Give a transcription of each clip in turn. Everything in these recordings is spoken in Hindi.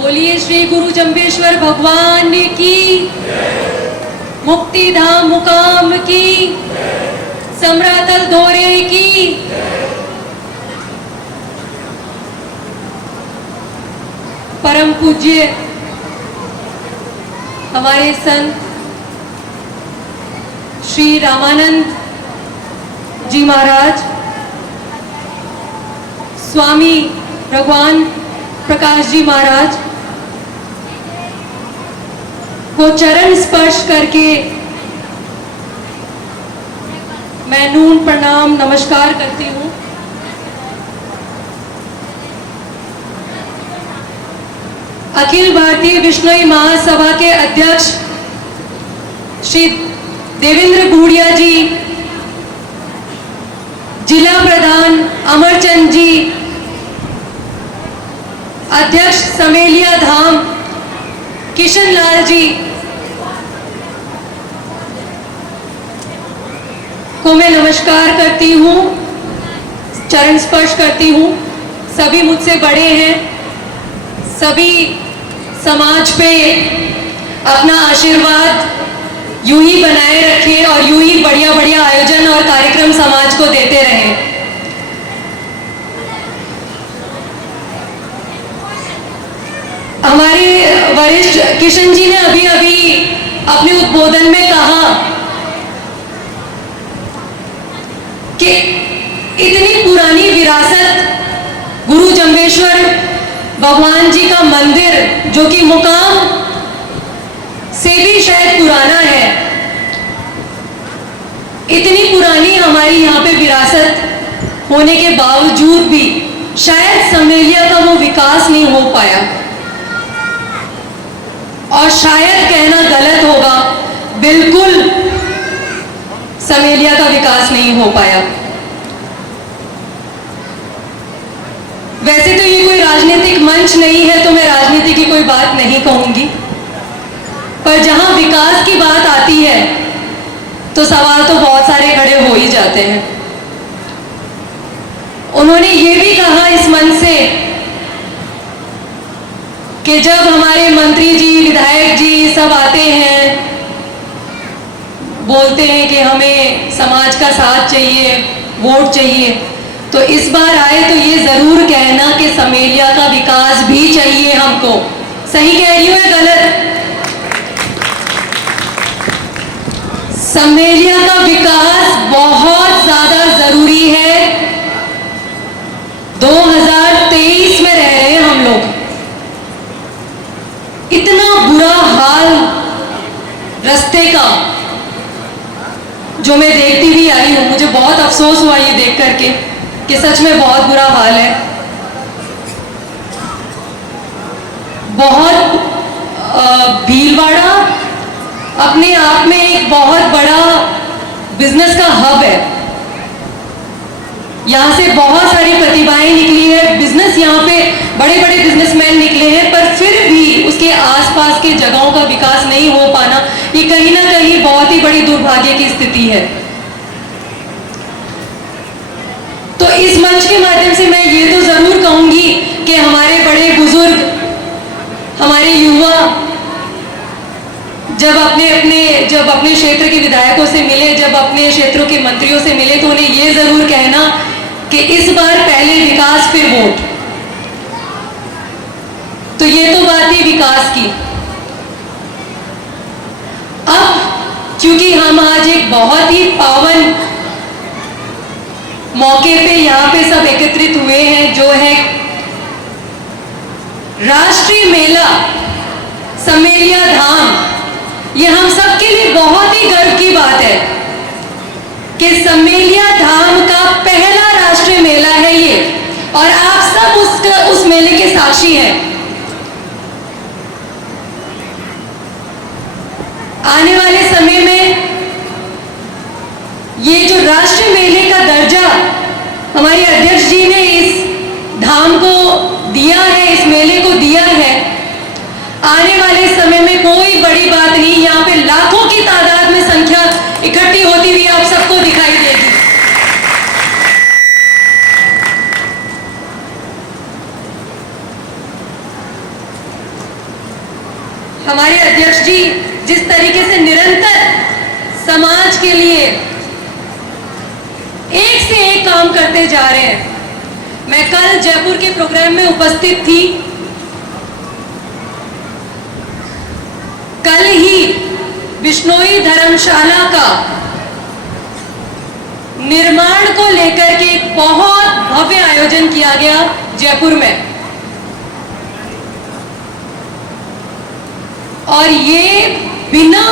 बोलिए श्री गुरु जंबेश्वर भगवान की, मुक्ति धाम मुकाम की, समरातल धोरे की। परम पूज्य हमारे संत श्री रामानंद जी महाराज, स्वामी भगवान प्रकाश जी महाराज को चरण स्पर्श करके मैं नून प्रणाम नमस्कार करती हूँ। अखिल भारतीय विश्नोई महासभा के अध्यक्ष श्री देवेंद्र गुड़िया जी, जिला प्रधान अमरचंद जी, अध्यक्ष समेलिया धाम किशन लाल जी को मैं नमस्कार करती हूँ, चरण स्पर्श करती हूँ। सभी मुझसे बड़े हैं, सभी समाज पे अपना आशीर्वाद यूं ही बनाए रखें और यूं ही बढ़िया बढ़िया आयोजन और कार्यक्रम समाज को देते रहें। हमारे वरिष्ठ किशन जी ने अभी अभी अपने उद्बोधन में कहा कि इतनी पुरानी विरासत गुरु जंबेश्वर भगवान जी का मंदिर, जो कि मुकाम से भी शायद पुराना है, इतनी पुरानी हमारी यहाँ पे विरासत होने के बावजूद भी शायद समेलिया का वो विकास नहीं हो पाया। और शायद कहना गलत होगा, बिल्कुल समेलिया का विकास नहीं हो पाया। वैसे तो ये कोई राजनीतिक मंच नहीं है, तो मैं राजनीति की कोई बात नहीं कहूंगी, पर जहां विकास की बात आती है तो सवाल तो बहुत सारे खड़े हो ही जाते हैं। उन्होंने ये भी कहा इस मंच से कि जब हमारे मंत्री जी, विधायक जी सब आते हैं, बोलते हैं कि हमें समाज का साथ चाहिए, वोट चाहिए, तो इस बार आए तो ये जरूर कहना कि समेलिया का विकास भी चाहिए हमको। सही कह रही हूं या गलत? समेलिया का विकास बहुत ज्यादा जरूरी है। 2023 में रह रहे हैं हम लोग। इतना बुरा हाल रास्ते का जो मैं देखती हुई आई हूं, मुझे बहुत अफसोस हुआ ये देख करके कि सच में बहुत बुरा हाल है। बहुत भीलवाड़ा अपने आप में एक बहुत बड़ा बिजनेस का हब है। यहाँ से बहुत सारी प्रतिभाएं निकली है, बिजनेस यहाँ पे बड़े बड़े बिजनेसमैन निकले हैं, पर फिर भी उसके आसपास के जगहों का विकास नहीं हो पाना, ये कहीं ना कहीं बहुत ही बड़ी दुर्भाग्य की स्थिति है। तो इस मंच के माध्यम से मैं ये तो जरूर कहूंगी कि हमारे बड़े बुजुर्ग, हमारे युवा जब अपने क्षेत्र के विधायकों से मिले, जब अपने क्षेत्रों के मंत्रियों से मिले, तो उन्हें ये जरूर कहना कि इस बार पहले विकास फिर वोट। तो ये तो बात ही विकास की। अब क्योंकि हम आज एक बहुत ही पावन मौके पे यहाँ पे सब एकत्रित हुए हैं, जो है राष्ट्रीय मेला समेलिया धाम। ये हम सबके लिए बहुत ही गर्व की बात है कि समेलिया धाम का पहला राष्ट्रीय मेला है ये, और आप सब उस मेले के साक्षी हैं। आने वाले समय में ये जो राष्ट्रीय मेले का दर्जा हमारे अध्यक्ष जी ने इस धाम को दिया है, इस मेले को दिया है, आने वाले समय में कोई बड़ी बात नहीं, यहाँ पे लाखों की तादाद में संख्या इकट्ठी होती हुई आप सबको दिखाई देगी। हमारे अध्यक्ष जी जिस तरीके से निरंतर समाज के लिए एक से एक काम करते जा रहे हैं। मैं कल जयपुर के प्रोग्राम में उपस्थित थी। कल ही बिश्नोई धर्मशाला का निर्माण को लेकर के एक बहुत भव्य आयोजन किया गया जयपुर में, और ये बिना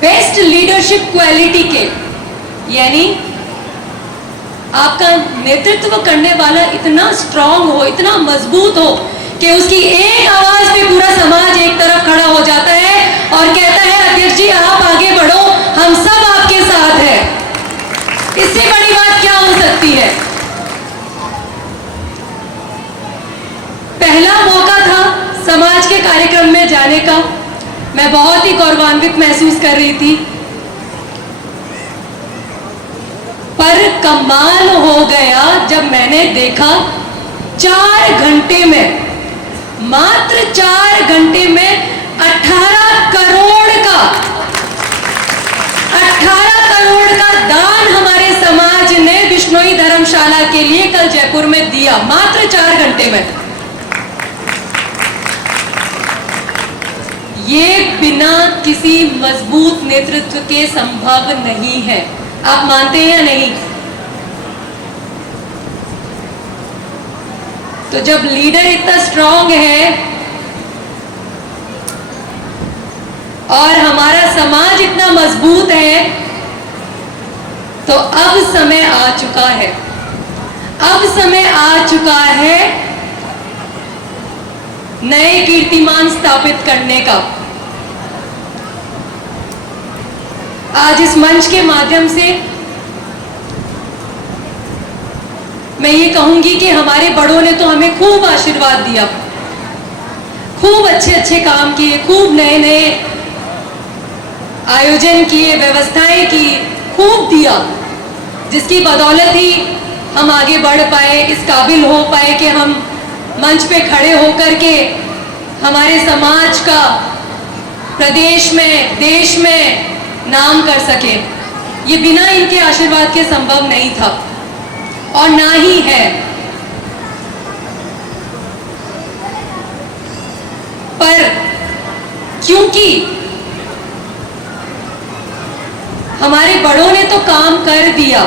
बेस्ट लीडरशिप क्वालिटी के, यानी आपका नेतृत्व करने वाला इतना स्ट्रांग हो, इतना मजबूत हो कि उसकी एक आवाज पे पूरा समाज एक तरफ खड़ा हो जाता है और कहता है अध्यक्ष जी आप आगे बढ़ो, हम सब आपके साथ हैं। इससे बड़ी बात क्या हो सकती है। पहला मौका था समाज के कार्यक्रम में जाने का। मैं बहुत ही गौरवान्वित महसूस कर रही थी, पर कमाल हो गया जब मैंने देखा 4 घंटे में, मात्र 4 घंटे में 18 करोड़ का दान हमारे समाज ने बिश्नोई धर्मशाला के लिए कल जयपुर में दिया, मात्र 4 घंटे में। ये बिना किसी मजबूत नेतृत्व के संभव नहीं है। आप मानते हैं या नहीं? तो जब लीडर इतना स्ट्रांग है और हमारा समाज इतना मजबूत है, तो अब समय आ चुका है, अब समय आ चुका है नए कीर्तिमान स्थापित करने का। आज इस मंच के माध्यम से मैं ये कहूंगी कि हमारे बड़ों ने तो हमें खूब आशीर्वाद दिया, खूब अच्छे अच्छे काम किए, खूब नए नए आयोजन किए, व्यवस्थाएं की, खूब दिया, जिसकी बदौलत ही हम आगे बढ़ पाए, इस काबिल हो पाए कि हम मंच पे खड़े होकर के हमारे समाज का प्रदेश में, देश में नाम कर सके। ये बिना इनके आशीर्वाद के संभव नहीं था और ना ही है। पर क्योंकि हमारे बड़ों ने तो काम कर दिया,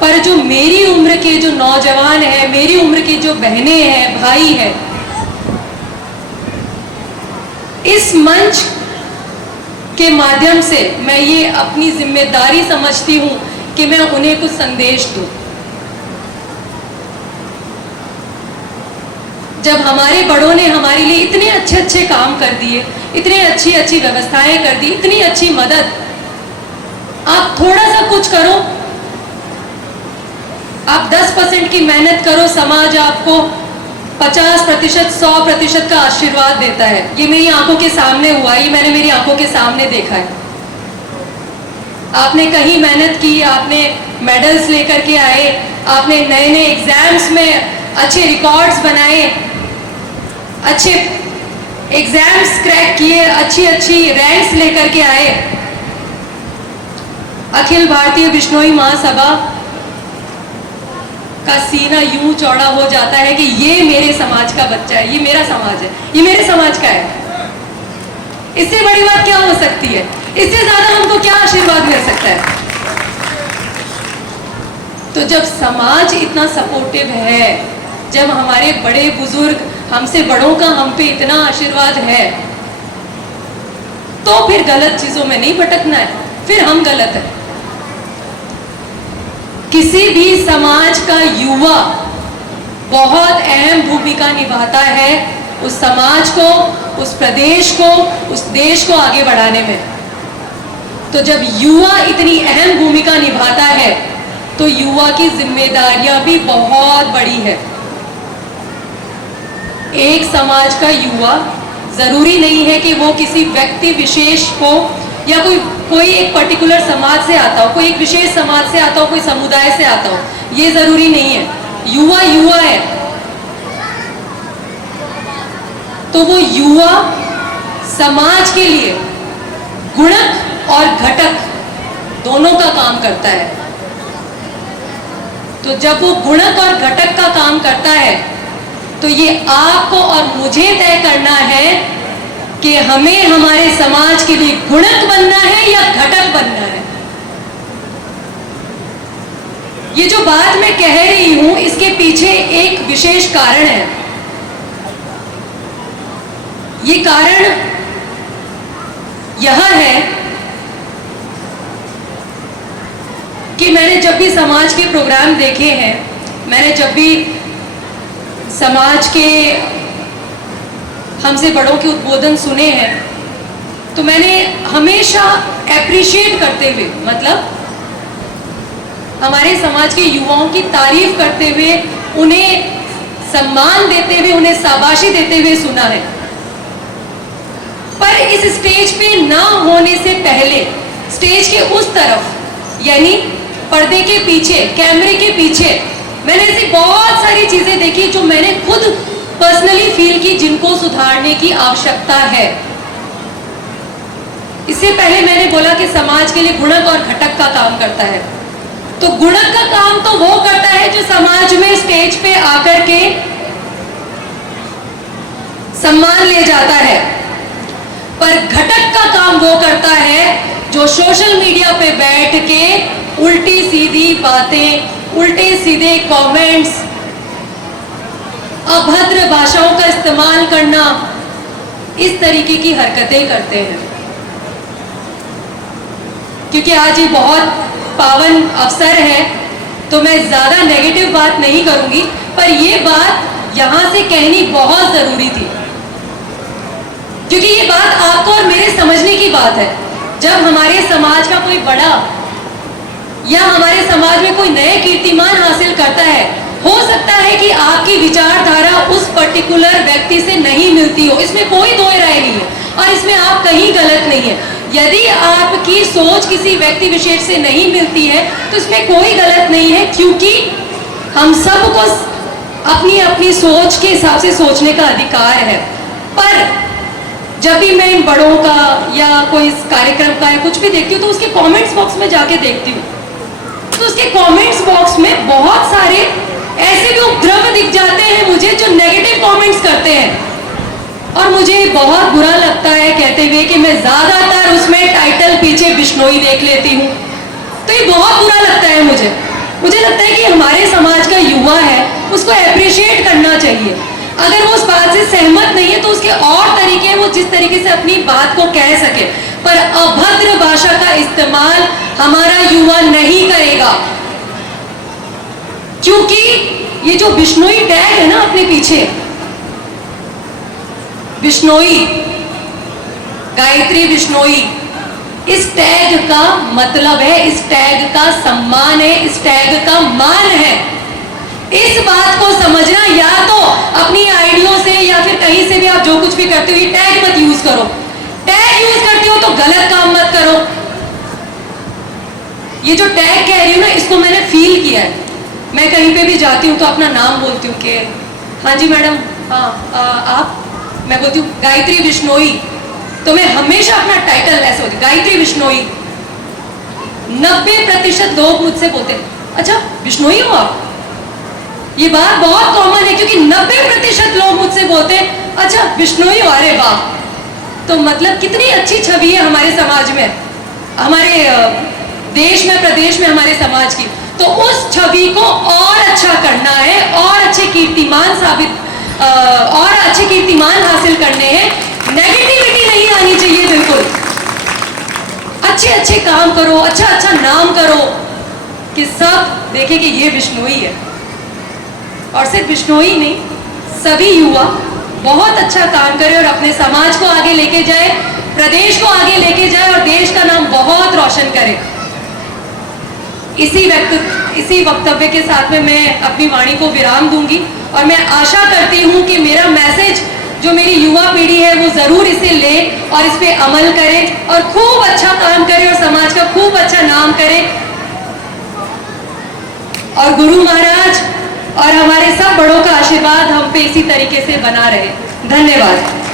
पर जो मेरी उम्र के जो नौजवान हैं, मेरी उम्र की जो बहनें हैं, भाई हैं, इस मंच के माध्यम से मैं ये अपनी जिम्मेदारी समझती हूं कि मैं उन्हें कुछ संदेश दूं। जब हमारे बड़ों ने हमारे लिए इतने अच्छे अच्छे काम कर दिए, इतनी अच्छी अच्छी व्यवस्थाएं कर दी, इतनी अच्छी मदद, आप थोड़ा सा कुछ करो, आप 10% की मेहनत करो, समाज आपको 50%, 100% का आशीर्वाद देता है। ये मेरी आंखों के सामने हुआ, ये मैंने मेरी आंखों के सामने देखा है। आपने कहीं मेहनत की, आपने मेडल्स लेकर के आए, आपने नए नए एग्जाम्स में अच्छे रिकॉर्ड्स बनाए, अच्छे एग्जाम्स क्रैक किए, अच्छी अच्छी रैंक्स लेकर के आए। अखिल भारतीय बिश्नोई महासभा का सीना यूं चौड़ा हो जाता है कि ये मेरे समाज का बच्चा है, ये मेरा समाज है, ये मेरे समाज का है। इससे बड़ी बात क्या हो सकती है? इससे ज्यादा हमको क्या आशीर्वाद मिल सकता है? तो जब समाज इतना सपोर्टिव है, जब हमारे बड़े बुजुर्ग, हमसे बड़ों का हम पे इतना आशीर्वाद है, तो फिर गलत चीजों में नहीं भटकना है, फिर हम गलत है। किसी भी समाज का युवा बहुत अहम भूमिका निभाता है उस समाज को, उस प्रदेश को, उस देश को आगे बढ़ाने में। तो जब युवा इतनी अहम भूमिका निभाता है तो युवा की जिम्मेदारियां भी बहुत बड़ी है। एक समाज का युवा जरूरी नहीं है कि वो किसी व्यक्ति विशेष को या कोई एक पर्टिकुलर समाज से आता हो, कोई एक विशेष समाज से आता हो, कोई समुदाय से आता हो, ये जरूरी नहीं है। युवा युवा है, तो वो युवा समाज के लिए गुणक और घटक दोनों का काम करता है। तो जब वो गुणक और घटक का काम करता है तो ये आपको और मुझे तय करना है कि हमें हमारे समाज के लिए गुणक बनना है या घटक बनना है। ये जो बात मैं कह रही हूं इसके पीछे एक विशेष कारण है। ये कारण यह है कि मैंने जब भी समाज के प्रोग्राम देखे हैं, मैंने जब भी समाज के हमसे बड़ों के उद्बोधन सुने हैं, तो मैंने हमेशा एप्रिशिएट करते हुए, मतलब हमारे समाज के युवाओं की तारीफ करते हुए, उन्हें सम्मान देते हुए, उन्हें शाबाशी देते हुए सुना है। पर इस स्टेज पे ना होने से पहले स्टेज के उस तरफ, यानी पर्दे के पीछे, कैमरे के पीछे, मैंने ऐसी बहुत सारी चीजें देखी जो मैंने खुद पर्सनली फील की, जिनको सुधारने की आवश्यकता है। इससे पहले मैंने बोला कि समाज के लिए गुणक और घटक का काम करता है। तो गुणक का काम तो वो करता है जो समाज में स्टेज पे आकर के सम्मान ले जाता है, पर घटक का काम वो करता है जो सोशल मीडिया पे बैठ के उल्टी सीधी बातें, उल्टे सीधे कमेंट्स, अभद्र भाषाओं का इस्तेमाल करना, इस तरीके की हरकतें करते हैं। क्योंकि आज ये बहुत पावन अवसर है तो मैं ज्यादा नेगेटिव बात नहीं करूंगी, पर ये बात यहां से कहनी बहुत जरूरी थी, क्योंकि ये बात आपको और मेरे समझने की बात है। जब हमारे समाज का कोई बड़ा या हमारे समाज में कोई नए कीर्तिमान हासिल करता है, हो सकता है कि आपकी विचारधारा उस पर्टिकुलर व्यक्ति से नहीं मिलती हो, इसमें कोई दो राय नहीं है और इसमें आप कहीं गलत नहीं है। यदि आपकी सोच किसी व्यक्ति विशेष से नहीं मिलती है तो इसमें कोई गलत नहीं है, क्योंकि हम सबको अपनी अपनी सोच के हिसाब से सोचने का अधिकार है। पर जब भी मैं इन बड़ों का या कोई इस कार्यक्रम का या कुछ भी देखती हूँ तो उसके कमेंट्स बॉक्स में जाके देखती हूँ, तो उसके कमेंट्स बॉक्स में बहुत सारे ऐसे भी उपद्रव दिख जाते हैं मुझे जो नेगेटिव कमेंट्स करते हैं, और मुझे बहुत बुरा लगता है कहते हुए कि मैं ज्यादातर उसमें टाइटल पीछे बिश्नोई देख लेती हूँ। तो ये बहुत बुरा लगता है मुझे लगता है कि हमारे समाज का युवा है, उसको एप्रिशिएट करना चाहिए। अगर वो उस बात से सहमत नहीं है तो उसके और तरीके हैं, वो जिस तरीके से अपनी बात को कह सके, पर अभद्र भाषा का इस्तेमाल हमारा युवा नहीं करेगा। क्योंकि ये जो बिश्नोई टैग है ना अपने पीछे, बिश्नोई, गायत्री बिश्नोई, इस टैग का मतलब है, इस टैग का सम्मान है, इस टैग का मान है। इस बात को समझना, या तो अपनी आइडियो से या फिर कहीं से भी आप जो कुछ भी करते हो ये टैग मत यूज करो। टैग यूज करते हो तो गलत काम मत करो। ये जो टैग कह रही हूँ ना, इसको मैंने फील किया है। मैं कहीं पे भी जाती हूँ तो अपना नाम बोलती हूँ कि हाँ जी मैडम, हाँ आप, मैं बोलती हूँ गायत्री बिश्नोई, तो मैं हमेशा अपना टाइटल ऐसे होती, गायत्री बिश्नोई। 90% लोग मुझसे बोलते अच्छा बिश्नोई हो आप। ये बात बहुत कॉमन है क्योंकि 90% लोग मुझसे बोलते अच्छा बिश्नोई हो, अरे वाह। तो मतलब कितनी अच्छी छवि है हमारे समाज में, हमारे देश में, प्रदेश में, हमारे समाज की। तो उस छवि को और अच्छा करना है, और अच्छे कीर्तिमान और अच्छे कीर्तिमान हासिल करने हैं। नेगेटिविटी नहीं आनी चाहिए बिल्कुल। अच्छे अच्छे काम करो, अच्छा अच्छा नाम करो कि सब देखें कि ये बिश्नोई है। और सिर्फ बिश्नोई नहीं, सभी युवा बहुत अच्छा काम करें और अपने समाज को आगे लेके जाए, प्रदेश को आगे लेके जाए और देश का नाम बहुत रोशन करे। इसी वक्तव्य के साथ में मैं अपनी वाणी को विराम दूंगी और मैं आशा करती हूं कि मेरा मैसेज जो मेरी युवा पीढ़ी है वो जरूर इसे ले और इस पे अमल करे और खूब अच्छा काम करे और समाज का खूब अच्छा नाम करे। और गुरु महाराज और आशीर्वाद हम पे इसी तरीके से बना रहे। धन्यवाद।